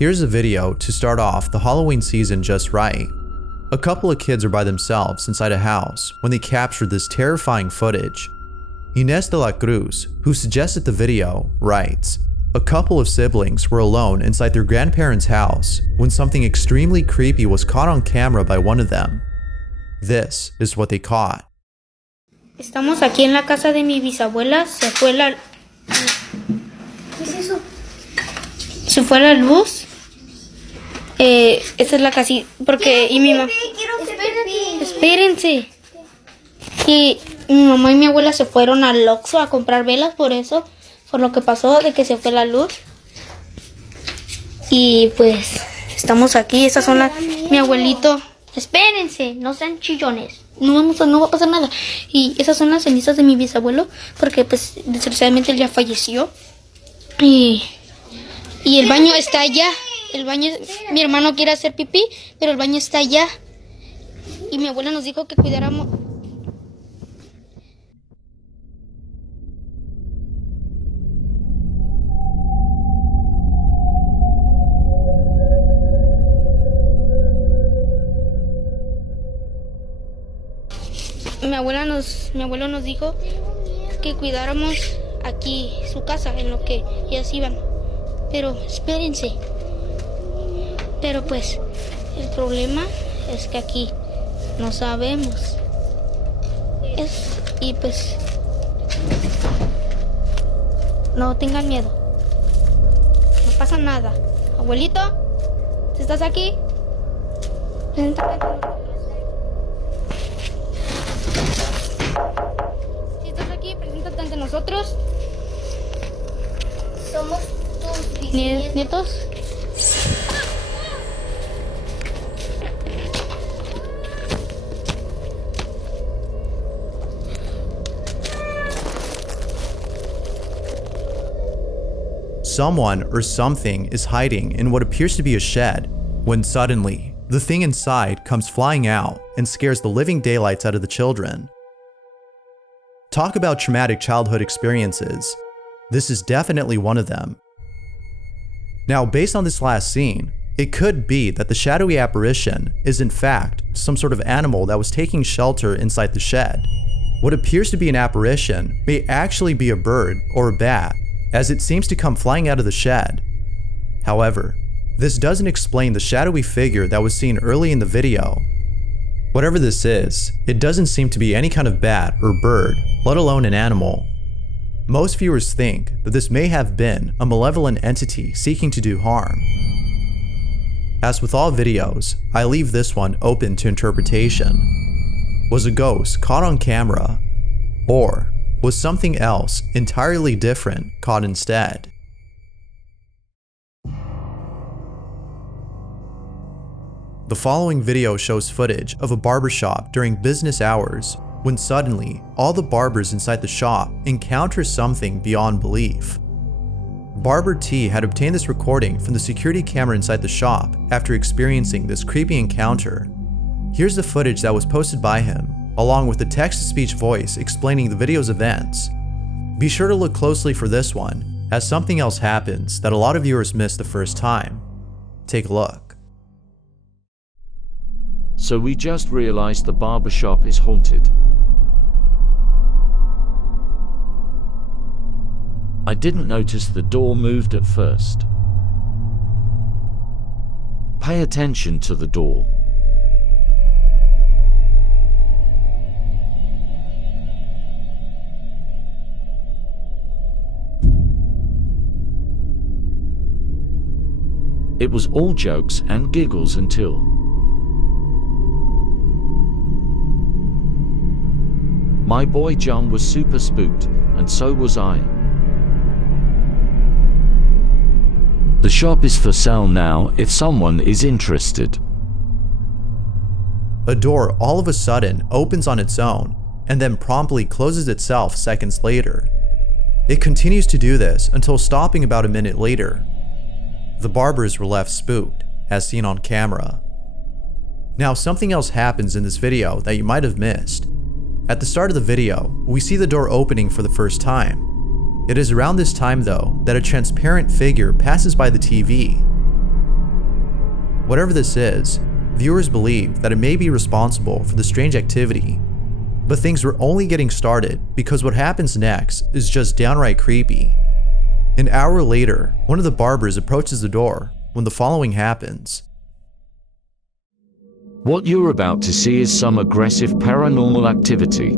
Here's a video to start off the Halloween season just right. A couple of kids are by themselves inside a house when they captured this terrifying footage. Inés de la Cruz, who suggested the video, writes, "A couple of siblings were alone inside their grandparents' house when something extremely creepy was caught on camera by one of them. This is what they caught." Estamos aquí en la casa de mi bisabuela, se fue la... ¿Qué es eso? Se fue la luz. Esta es la casita, porque... y mi mamá... Espérense. Y mi mamá y mi abuela se fueron al Oxxo a comprar velas, por eso, por lo que pasó de que se fue la luz. Y pues, estamos aquí, estas son las... Mi abuelito... Espérense, no sean chillones. No va a pasar nada. Y esas son las cenizas de mi bisabuelo, porque pues desgraciadamente él ya falleció. Y el baño está allá. El baño, mi hermano quiere hacer pipí, pero el baño está allá. Y mi abuela nos dijo que cuidáramos. Mi abuelo nos dijo que cuidáramos aquí su casa en lo que ellas iban. Pero espérense. Pero pues el problema es que aquí no sabemos. Y pues no tengan miedo. No pasa nada. Abuelito, ¿si estás aquí? Preséntate ante nosotros. Si estás aquí, preséntate ante nosotros. Somos tus ¿Nietos? Someone or something is hiding in what appears to be a shed, when suddenly, the thing inside comes flying out and scares the living daylights out of the children. Talk about traumatic childhood experiences. This is definitely one of them. Now, based on this last scene, it could be that the shadowy apparition is in fact some sort of animal that was taking shelter inside the shed. What appears to be an apparition may actually be a bird or a bat, as it seems to come flying out of the shed. However, this doesn't explain the shadowy figure that was seen early in the video. Whatever this is, it doesn't seem to be any kind of bat or bird, let alone an animal. Most viewers think that this may have been a malevolent entity seeking to do harm. As with all videos, I leave this one open to interpretation. Was a ghost caught on camera? Or was something else entirely different caught instead? The following video shows footage of a barbershop during business hours when suddenly all the barbers inside the shop encounter something beyond belief. Barber T had obtained this recording from the security camera inside the shop after experiencing this creepy encounter. Here's the footage that was posted by him, along with the text-to-speech voice explaining the video's events. Be sure to look closely for this one, as something else happens that a lot of viewers missed the first time. Take a look. So we just realized the barbershop is haunted. I didn't notice the door moved at first. Pay attention to the door. It was all jokes and giggles until my boy John was super spooked, and so was I. The shop is for sale now if someone is interested. A door all of a sudden opens on its own and then promptly closes itself seconds later. It continues to do this until stopping about a minute later. The barbers were left spooked, as seen on camera. Now, something else happens in this video that you might have missed. At the start of the video, we see the door opening for the first time. It is around this time though that a transparent figure passes by the TV. Whatever this is, viewers believe that it may be responsible for the strange activity. But things were only getting started because what happens next is just downright creepy. An hour later, one of the barbers approaches the door when the following happens. What you're about to see is some aggressive paranormal activity.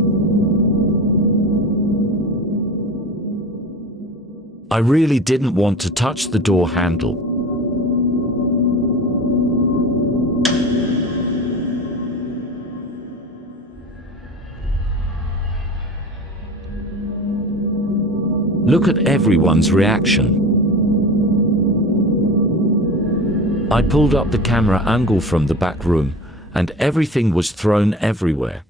I really didn't want to touch the door handle. Look at everyone's reaction. I pulled up the camera angle from the back room, and everything was thrown everywhere.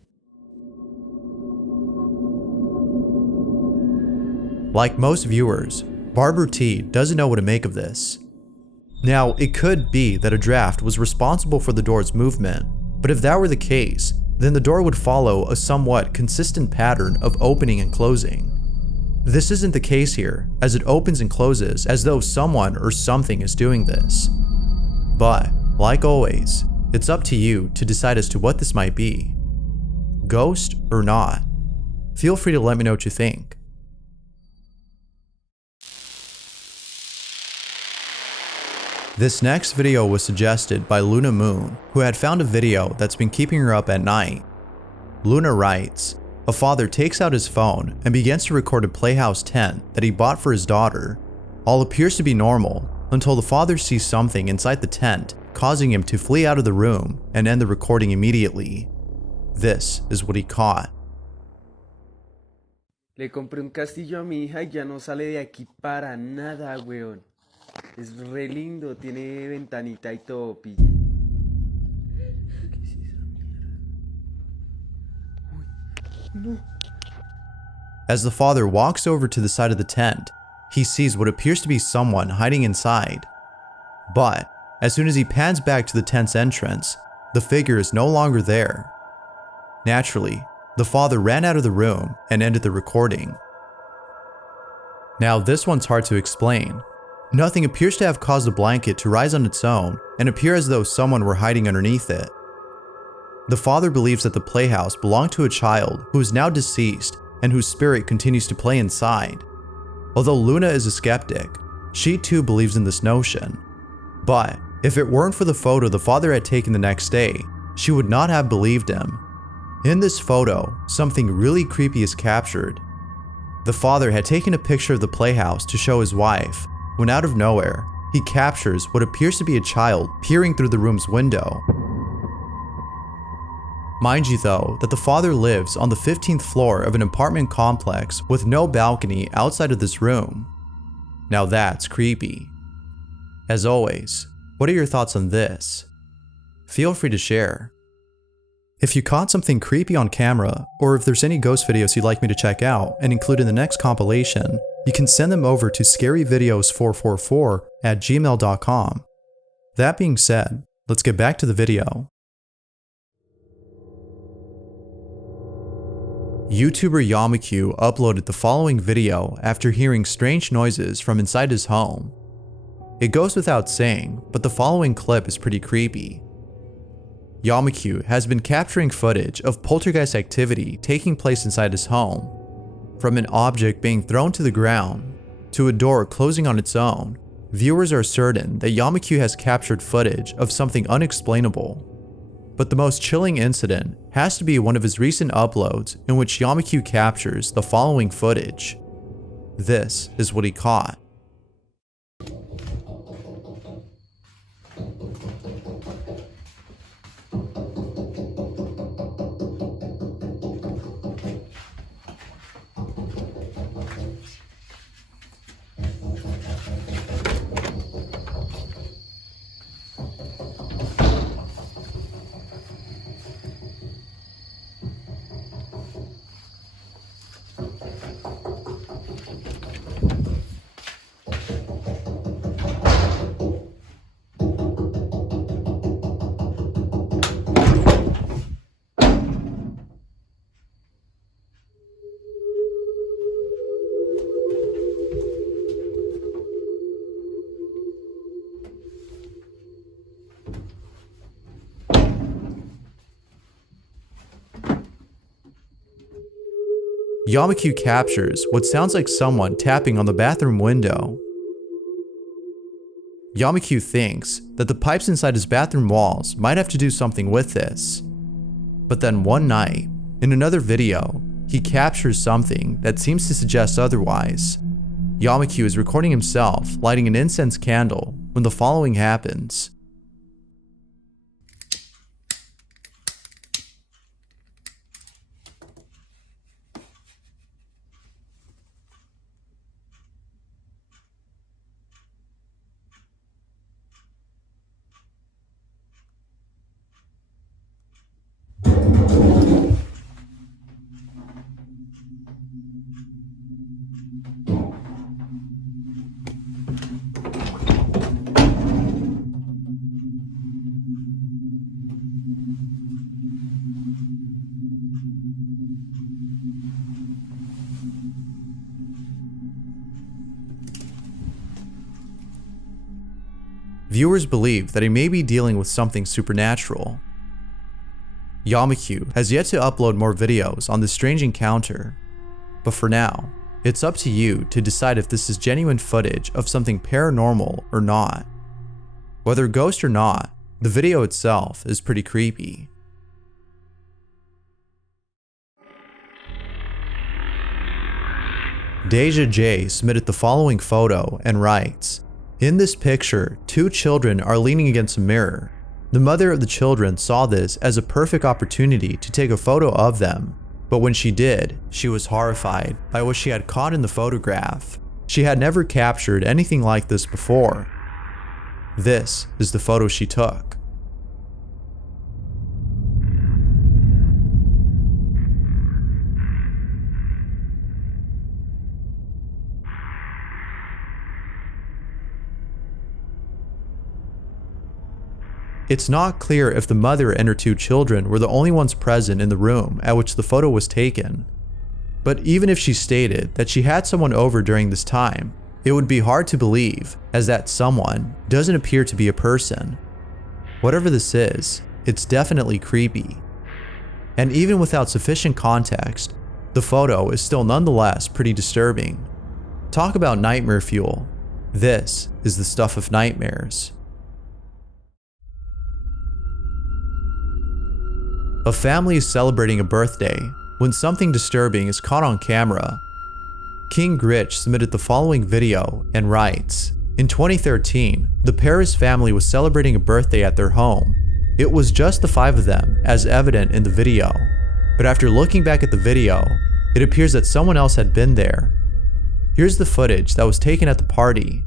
Like most viewers, Barber T doesn't know what to make of this. Now, it could be that a draft was responsible for the door's movement, but if that were the case, then the door would follow a somewhat consistent pattern of opening and closing. This isn't the case here, as it opens and closes as though someone or something is doing this. But, like always, it's up to you to decide as to what this might be. Ghost or not. Feel free to let me know what you think. This next video was suggested by Luna Moon, who had found a video that's been keeping her up at night. Luna writes, a father takes out his phone and begins to record a playhouse tent that he bought for his daughter. All appears to be normal until the father sees something inside the tent, causing him to flee out of the room and end the recording immediately. This is what he caught. Le compré un castillo a mi hija y ya no sale de aquí para nada, weón. Es re lindo, tiene ventanita y todo, pille. ¿Qué es esa mierda? Uy, no. As the father walks over to the side of the tent, he sees what appears to be someone hiding inside. But as soon as he pans back to the tent's entrance, the figure is no longer there. Naturally, the father ran out of the room and ended the recording. Now, this one's hard to explain. Nothing appears to have caused the blanket to rise on its own and appear as though someone were hiding underneath it. The father believes that the playhouse belonged to a child who is now deceased and whose spirit continues to play inside. Although Luna is a skeptic, she too believes in this notion. But if it weren't for the photo the father had taken the next day, she would not have believed him. In this photo, something really creepy is captured. The father had taken a picture of the playhouse to show his wife, when out of nowhere, he captures what appears to be a child peering through the room's window. Mind you though, that the father lives on the 15th floor of an apartment complex with no balcony outside of this room. Now that's creepy. As always, what are your thoughts on this? Feel free to share. If you caught something creepy on camera, or if there's any ghost videos you'd like me to check out and include in the next compilation, you can send them over to scaryvideos444@gmail.com. That being said, let's get back to the video. YouTuber Yamaku uploaded the following video after hearing strange noises from inside his home. It goes without saying, but the following clip is pretty creepy. Yamaku has been capturing footage of poltergeist activity taking place inside his home. From an object being thrown to the ground, to a door closing on its own, viewers are certain that Yamaku has captured footage of something unexplainable. But the most chilling incident has to be one of his recent uploads in which Yamaku captures the following footage. This is what he caught. Yamaku captures what sounds like someone tapping on the bathroom window. Yamaku thinks that the pipes inside his bathroom walls might have to do something with this. But then one night, in another video, he captures something that seems to suggest otherwise. Yamaku is recording himself lighting an incense candle when the following happens. Viewers believe that he may be dealing with something supernatural. Yamaku has yet to upload more videos on this strange encounter, but for now, it's up to you to decide if this is genuine footage of something paranormal or not. Whether ghost or not, the video itself is pretty creepy. Deja J submitted the following photo and writes, "In this picture, two children are leaning against a mirror. The mother of the children saw this as a perfect opportunity to take a photo of them, but when she did, she was horrified by what she had caught in the photograph. She had never captured anything like this before. This is the photo she took." It's not clear if the mother and her two children were the only ones present in the room at which the photo was taken. But even if she stated that she had someone over during this time, it would be hard to believe, as that someone doesn't appear to be a person. Whatever this is, it's definitely creepy. And even without sufficient context, the photo is still nonetheless pretty disturbing. Talk about nightmare fuel. This is the stuff of nightmares. A family is celebrating a birthday when something disturbing is caught on camera. King Gritch submitted the following video and writes, "In 2013, the Paris family was celebrating a birthday at their home. It was just the 5 of them, as evident in the video. But after looking back at the video, it appears that someone else had been there. Here's the footage that was taken at the party."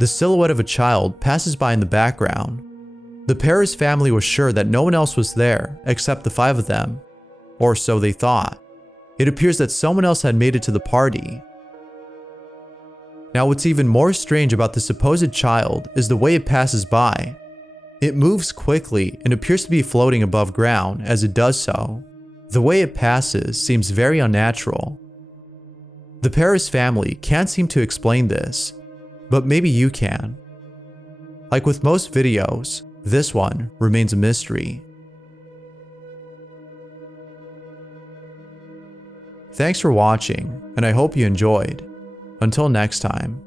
The silhouette of a child passes by in the background. The Paris family was sure that no one else was there except the 5 of them, or so they thought. It appears that someone else had made it to the party. Now, what's even more strange about the supposed child is the way it passes by. It moves quickly and appears to be floating above ground as it does so. The way it passes seems very unnatural. The Paris family can't seem to explain this, but maybe you can. Like with most videos, this one remains a mystery. Thanks for watching, and I hope you enjoyed. Until next time.